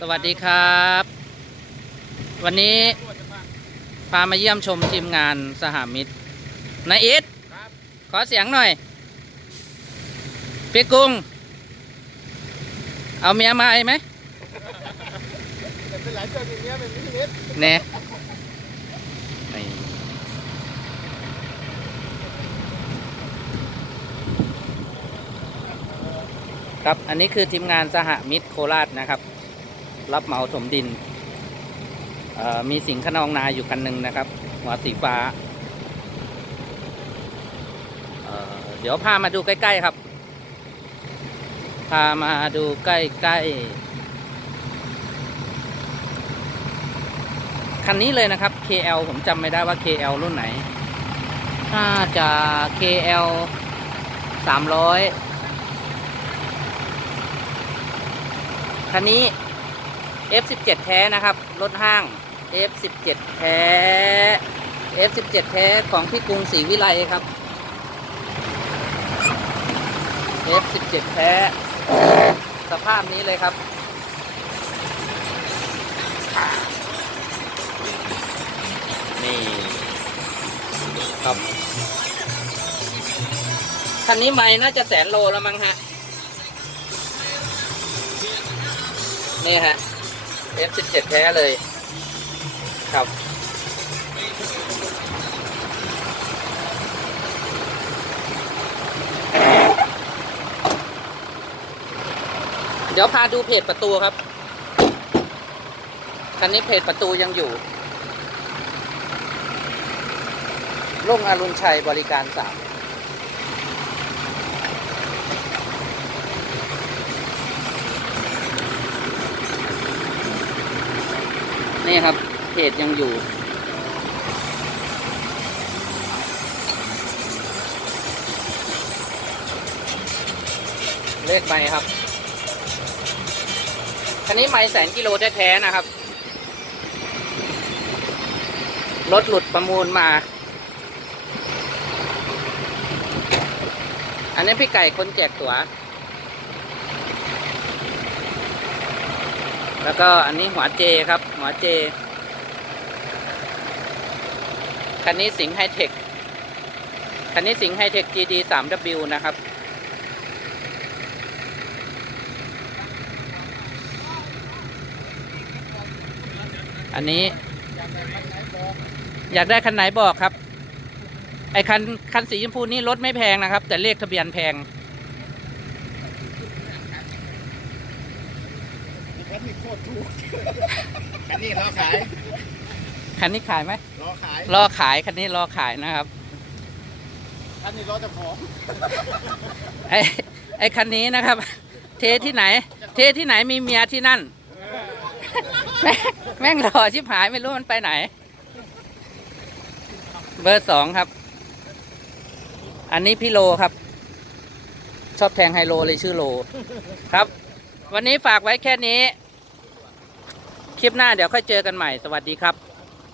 สวัสดีครับ วันนี้พามาเยี่ยมชมทีมงานสหมิตรนายอิทขอเสียงหน่อยพี่กุ้ง เอาเมียมาไหมแต่เป็นหลายเจ้าอย่างเงี้ยเป็นมินิเมตร เน่นี่ ครับ อันนี้คือทีมงานสหมิตรโคราชนะครับ รับเหมาถมดิน มีสิงห์ขนองนาอยู่คันหนึ่งนะครับ หัวสีฟ้าเเดี๋ยวพามาดูใกล้ๆครับ พามาดูใกล้ๆ คันนี้เลยนะครับ KL ผมจำไม่ได้ว่า KL รุ่นไหน น่าจะ KL 300 คันนี้ F17 แท้นะครับ รถห้าง F17 แท้ F17 แท้ของพี่กรุงศรีวิไลครับ F17 แท้ สภาพนี้เลยครับ นี่ ครับ คันนี้ไม่น่าจะแสนโลแล้วมั้งฮะ นี่ฮะ F17 แท้เลย ครับ เดี๋ยวพาดูเพจประตูครับ คันนี้เพจประตูยังอยู่รุ่งอรุณชัยบริการสาม นี่ครับเพจยังอยู่ เลขใบครับคันนี้ไม่แสนกิโลแท้ๆนะครับ รถหลุดประมูลมา อันนี้พี่ไก่คนแจกตั๋ว แล้วก็อันนี้หัวเจครับ หัวเจ คันนี้สิงห์ไฮเทค คันนี้สิงห์ไฮเทค GD 3W นะครับ อันนี้ อยากได้คันไหนบอกครับ ไอคันคันสีชมพูนี่รถไม่แพงนะครับ แต่เลขทะเบียนแพง นนี้โคตรถูกคันนี้ล้อขายคันนี้ขายไหมล้อขายรอขายคันนี้รอขายนะครับคันนี้ล้อเจะของไอไอคันนี้นะครับ เทที่ไหน เทที่ไหนมีเมียที่นั่น แม่งแม่งรอชิบหายไม่รู้มันไปไหน เบอร์สองครับ อันนี้พี่โลครับ ชอบแทงไฮโลเลยชื่อโลครับ วันนี้ฝากไว้แค่นี้ คลิปหน้าเดี๋ยวค่อยเจอกันใหม่ สวัสดีครับ